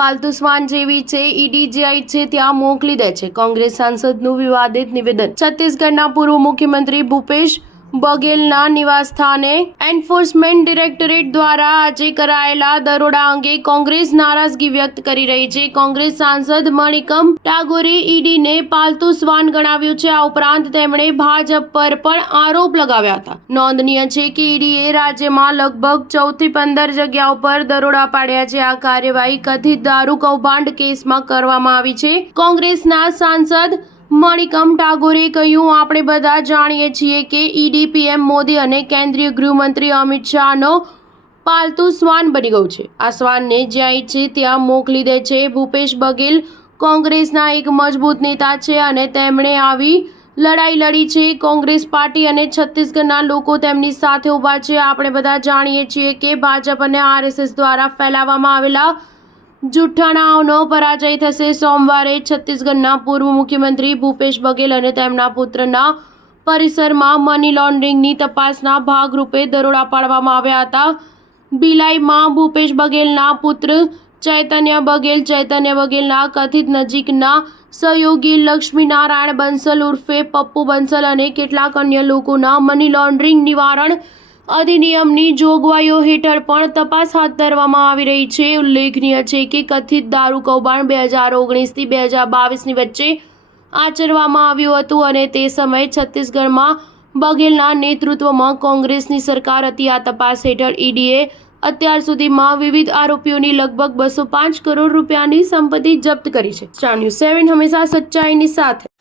પાલતુ શ્વાન જેવી છે, ઈડી જાય છે ત્યાં મોકલી દે છે. કોંગ્રેસ સાંસદનું વિવાદિત નિવેદન. છત્તીસગઢના પૂર્વ મુખ્યમંત્રી ભૂપેશ બઘેલના નિવાસસ્થાને એન્ફોર્સમેન્ટ ડિરેક્ટોરેટ દ્વારા આજે કરાયેલા દરોડા અંગે કોંગ્રેસ નારાજગી વ્યક્ત કરી રહી છે. કોંગ્રેસ સાંસદ મણિકમ ટાગોરે ઈડીને પાલતુ શ્વાન ગણાવ્યું છે. આ ઉપરાંત તેમણે ભાજપ પર પણ આરોપ લગાવ્યા હતા. નોંધનીય છે કે ઈડીએ રાજ્યમાં લગભગ 14 થી 15 જગ્યાઓ પર દરોડા પાડ્યા છે. આ કાર્યવાહી કથિત દારૂ કૌભાંડ કેસમાં કરવામાં આવી છે. કોંગ્રેસના સાંસદ મણિકમ ટાગોરે કહ્યું, આપણે બધા જાણીએ છીએ કે ઈડી પીએમ મોદી અને કેન્દ્રીય ગૃહમંત્રી અમિત શાહનો પાલતુ શ્વાન બની ગયું છે. આ શ્વાનને જ્યાં ઈચ્છે ત્યાં મોકલી દે છે. ભૂપેશ બઘેલ કોંગ્રેસના એક મજબૂત નેતા છે અને તેમણે આવી લડાઈ લડી છે. કોંગ્રેસ પાર્ટી અને છત્તીસગઢના લોકો તેમની સાથે ઊભા છે. આપણે બધા જાણીએ છીએ કે ભાજપ અને આરએસએસ દ્વારા ફેલાવવામાં આવેલા જૂઠાણાઓનો પરાજય થશે. સોમવારે છત્તીસગઢના પૂર્વ મુખ્યમંત્રી ભૂપેશ બઘેલ અને તેમના પુત્રના પરિસરમાં મની લોન્ડરિંગની તપાસના ભાગરૂપે દરોડા પાડવામાં આવ્યા હતા. ભિલાઈમાં ભૂપેશ બઘેલના પુત્ર ચૈતન્ય બઘેલના કથિત નજીકના સહયોગી લક્ષ્મીનારાયણ બંસલ ઉર્ફે પપ્પુ બંસલ અને કેટલાક અન્ય લોકોના મની લોન્ડરિંગ નિવારણ અધિનિયમની જોગવાઈઓ હેઠળ પણ તપાસ હાથ ધરવામાં આવી રહી છે. ઉલ્લેખનીય છે કે કથિત દારૂ કૌભાંડ 2019 થી 2022ની વચ્ચે આચરવામાં આવ્યું હતું અને તે સમયે છત્તીસગઢમાં બઘેલના નેતૃત્વમાં કોંગ્રેસની સરકાર હતી. આ તપાસ હેઠળ ઈડીએ અત્યાર સુધીમાં વિવિધ આરોપીઓની લગભગ 205 કરોડ રૂપિયાની સંપત્તિ જપ્ત કરી છે. સ્ટાર ન્યૂઝ 7 હંમેશા સચ્ચાઈની સાથે.